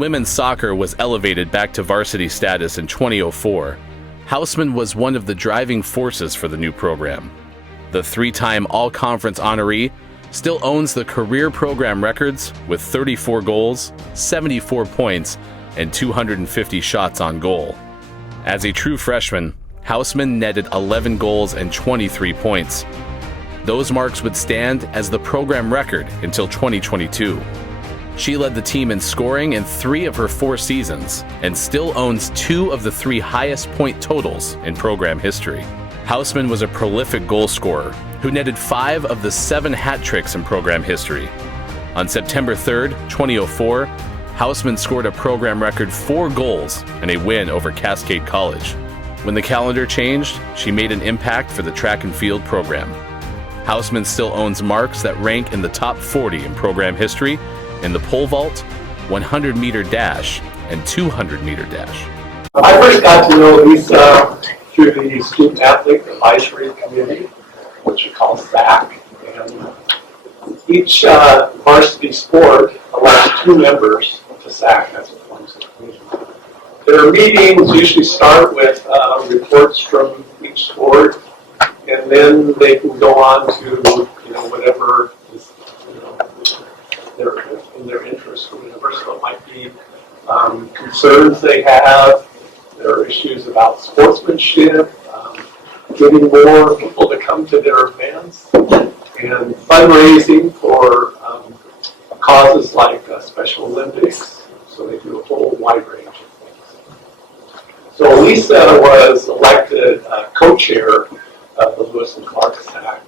Women's soccer was elevated back to varsity status in 2004. Housman was one of the driving forces for the new program. The three-time All-Conference honoree still owns the career program records with 34 goals, 74 points, and 250 shots on goal. As a true freshman, Housman netted 11 goals and 23 points. Those marks would stand as the program record until 2022. She led the team in scoring in 3 of her 4 seasons and still owns 2 of the 3 highest point totals in program history. Housman was a prolific goal scorer who netted 5 of the 7 hat tricks in program history. On September 3rd, 2004, Housman scored a program record 4 goals in a win over Cascade College. When the calendar changed, she made an impact for the track and field program. Housman still owns marks that rank in the top 40 in program history in the pole vault, 100-meter dash, and 200-meter dash. I first got to know Lisa through the Student Athlete Advisory Committee, which we call SAC. And each varsity sport elects 2 members to SAC as a forms of committee. Their meetings usually start with reports from each sport, and then they can go on to whatever is their interest or whatever. So it might be concerns they have. There are issues about sportsmanship, getting more people to come to their events, and fundraising for causes like Special Olympics. So they do a whole wide range of things. So Lisa was elected co-chair of the Lewis and Clark SAC,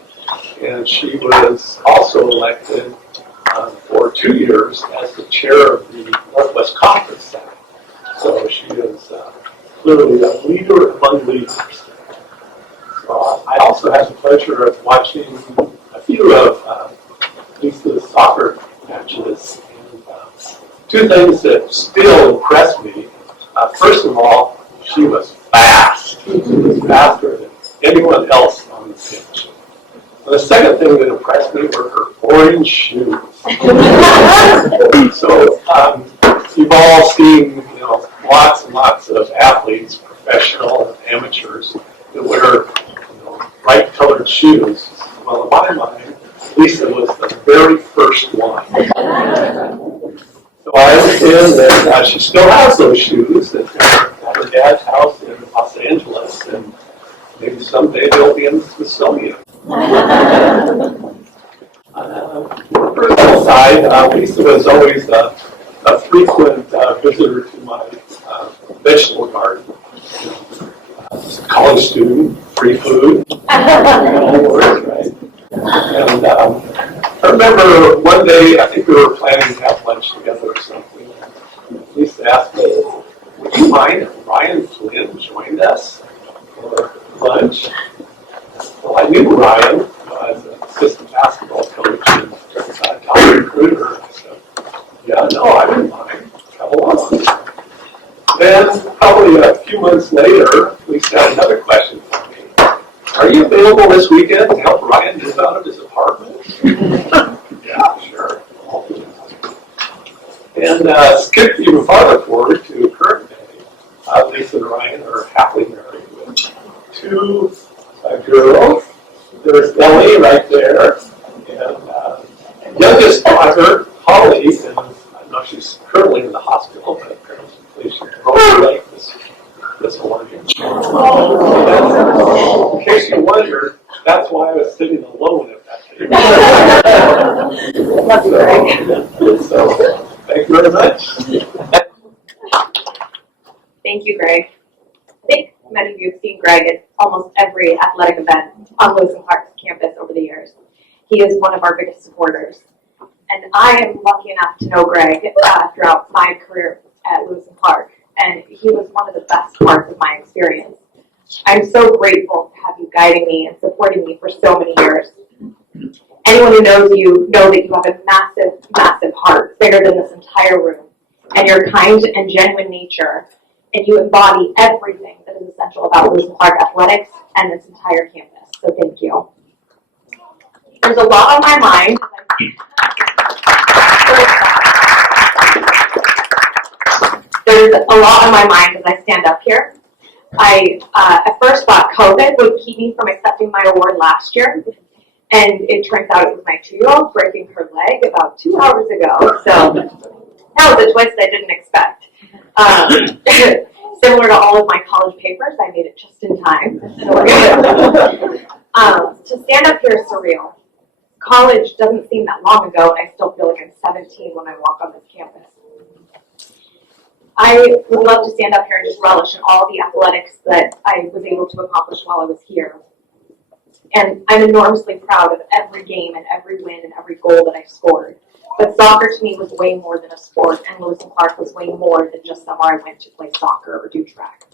and she was also elected for 2 years as the chair of the Northwest Conference SAC. So she is clearly a leader among leaders. So I also had the pleasure of watching a few of Lisa's soccer matches. And 2 things that still impress me. First of all, she was fast. She was faster than anyone else on the pitch. And the second thing that impressed me were her orange shoes. So you've all seen, lots and lots of athletes, professional and amateurs, that wear, bright-colored shoes. Well, in my mind, Lisa was the very first one. So I understand that she still has those shoes at her dad's house in Los Angeles, and maybe someday they'll be in the Smithsonian. On the personal side, Lisa was always a frequent visitor to my vegetable garden. College student, free food, all works, right? And I remember one day, I think we were planning to have lunch together or something. Lisa asked me, "Would you mind if Ryan Flynn joined us for lunch?" Well, I knew Ryan as an assistant basketball coach and top recruiter. I said, "Yeah, no, I didn't mind. Come along." Then, probably a few months later, Lisa had another question for me. "Are you available this weekend to help Ryan move out of his apartment?" "Yeah, sure." And skip even farther forward to current day. Lisa and Ryan are happily married with 2 girls. There's Ellie right there, and youngest daughter, Holly, is, I know she's currently in the hospital, but apparently she broke her leg this morning. In case you wonder, that's why I was sitting alone at that table. So, thank you very much. Thank you, Greg. I think many of you have seen Greg at almost every athletic event on Lewis and Clark's campus over the years. He is one of our biggest supporters. And I am lucky enough to know Greg throughout my career at Lewis and Clark, and he was one of the best parts of my experience. I'm so grateful to have you guiding me and supporting me for so many years. Anyone who knows you know that you have a massive, massive heart, bigger than this entire room, and your kind and genuine nature, and you embody everything that is essential about Lewis and Clark athletics and this entire campus. So thank you. There's a lot on my mind. There's a lot on my mind as I stand up here. I at first thought COVID would keep me from accepting my award last year, and it turns out it was my 2-year-old breaking her leg about 2 hours ago. So that was a twist I didn't expect. Similar to all of my college papers, I made it just in time. So we're good. To stand up here is surreal. College doesn't seem that long ago, and I still feel like I'm 17 when I walk on this campus. I would love to stand up here and just relish in all the athletics that I was able to accomplish while I was here. And I'm enormously proud of every game and every win and every goal that I scored. But soccer to me was way more than a sport, and Lewis and Clark was way more than just somewhere I went to play soccer or do track.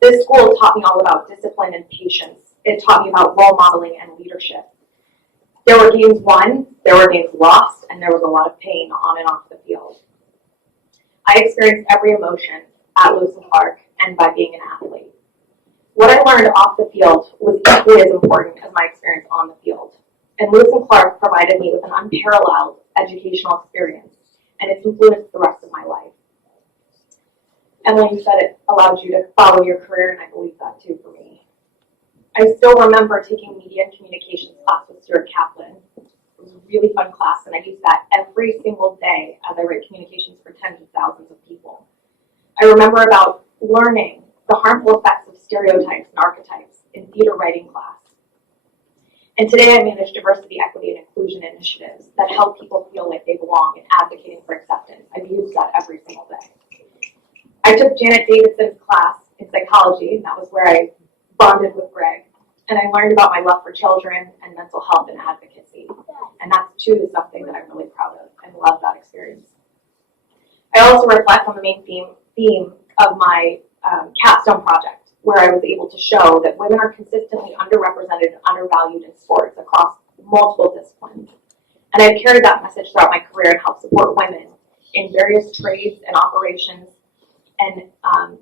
This school taught me all about discipline and patience. It taught me about role modeling and leadership. There were games won, there were games lost, and there was a lot of pain on and off the field. I experienced every emotion at Lewis and Clark and by being an athlete. What I learned off the field was equally as important as my experience on the field. And Lewis and Clark provided me with an unparalleled educational experience, and it's influenced the rest of my life. Emily, you said it allowed you to follow your career, and I believe that too for me. I still remember taking media and communications class with Stuart Kaplan. It was a really fun class, and I used that every single day as I write communications for tens of thousands of people. I remember about learning the harmful effects of stereotypes and archetypes in theater writing class. And today I manage diversity, equity, and inclusion initiatives that help people feel like they belong and advocating for acceptance. I've used that every single day. I took Janet Davidson's class in psychology, and that was where I bonded with Greg. And I learned about my love for children and mental health and advocacy. And that too is something that I'm really proud of and love that experience. I also reflect on the main theme of my capstone project, where I was able to show that women are consistently underrepresented and undervalued in sports across multiple disciplines. And I've carried that message throughout my career and helped support women in various trades and operations, and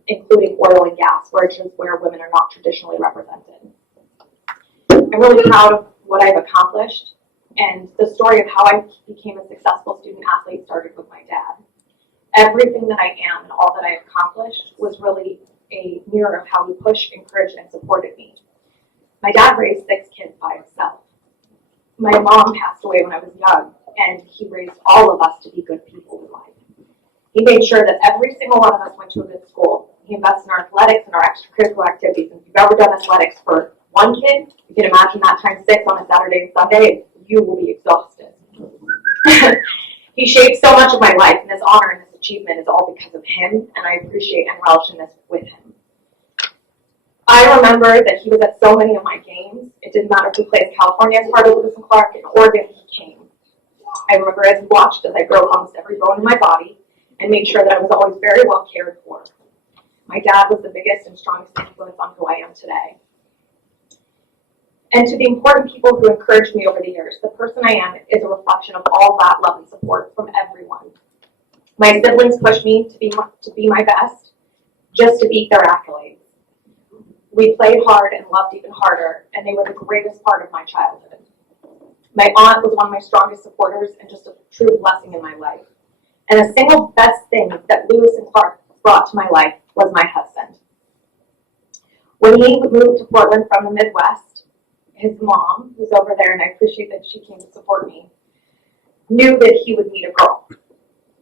including oil and gas, which is where women are not traditionally represented. I'm really proud of what I've accomplished, and the story of how I became a successful student athlete started with my dad. Everything that I am and all that I accomplished was really a mirror of how he pushed, encouraged, and supported me. My dad raised 6 kids by himself. My mom passed away when I was young, and he raised all of us to be good people in life. He made sure that every single one of us went to a good school. He invested in our athletics and our extracurricular activities. And if you've ever done athletics for one kid, you can imagine that times 6 on a Saturday and Sunday, you will be exhausted. He shaped so much of my life, and this honor and this achievement is all because of him, and I appreciate and relish in this with him. I remember that he was at so many of my games. It didn't matter if he played in California as part of Lewis and Clark, in Oregon he came. I remember as he watched as I broke almost every bone in my body and made sure that I was always very well cared for. My dad was the biggest and strongest influence on who I am today. And to the important people who encouraged me over the years, the person I am is a reflection of all that love and support from everyone. My siblings pushed me to be my best, just to beat their accolades. We played hard and loved even harder, and they were the greatest part of my childhood. My aunt was one of my strongest supporters and just a true blessing in my life. And the single best thing that Lewis and Clark brought to my life was my husband. When he moved to Portland from the Midwest, his mom, who's over there, and I appreciate that she came to support me, knew that he would meet a girl.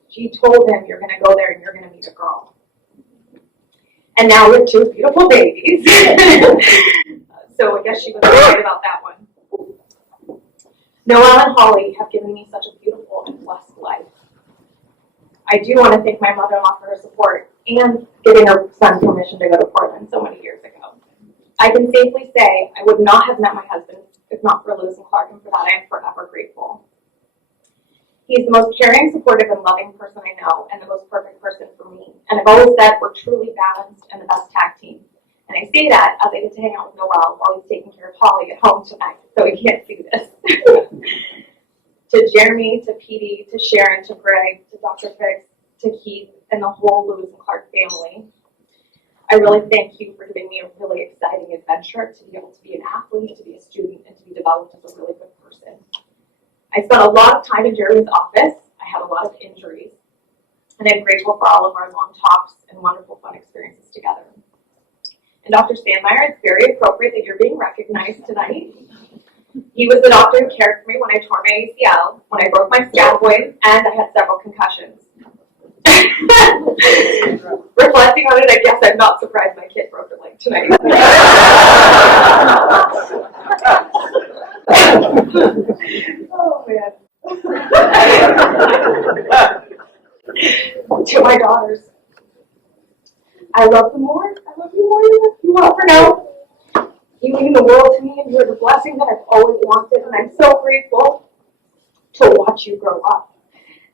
She told him, you're going to go there and you're going to meet a girl. And now we have 2 beautiful babies. So I guess she was right about that one. Noelle and Holly have given me such a beautiful and blessed life. I do want to thank my mother-in-law for her support and giving her son permission to go to Portland so many years ago. I can safely say I would not have met my husband if not for Lewis and Clark, and for that I am forever grateful. He's the most caring, supportive, and loving person I know, and the most perfect person for me. And I've always said we're truly balanced and the best tag team. And I say that as I get to hang out with Noelle while he's taking care of Holly at home tonight, so he can't see this. To Jeremy, to Petey, to Sharon, to Greg, to Dr. Fredricks, to Keith, and the whole Lewis and Clark family, I really thank you for giving me a really exciting adventure to be able to be an athlete, to be a student, and to be developed as a really good person. I spent a lot of time in Jeremy's office. I had a lot of injuries. And I'm grateful for all of our long talks and wonderful fun experiences together. And Dr. Sandmeyer, it's very appropriate that you're being recognized tonight. He was the doctor who cared for me when I tore my ACL, when I broke my scaphoid, and I had several concussions. Reflecting on it, I guess I'm not surprised my kid broke her leg tonight. Oh, man. To my daughters, I love them more. I love you more than you will ever know. You mean the world to me, and you're the blessing that I've always wanted, and I'm so grateful to watch you grow up,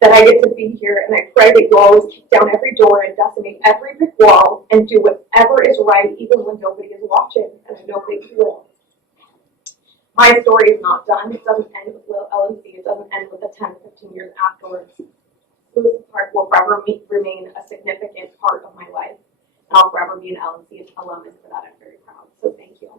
that I get to be here, and I pray that you always kick down every door and decimate every brick wall and do whatever is right, even when nobody is watching, and I know that you will. My story is not done. It doesn't end with Little LNC. It doesn't end with the 10, 15 years afterwards. Lewis Park will forever remain a significant part of my life. And I'll forever be an LNC alum, and for that I'm very proud. So thank you.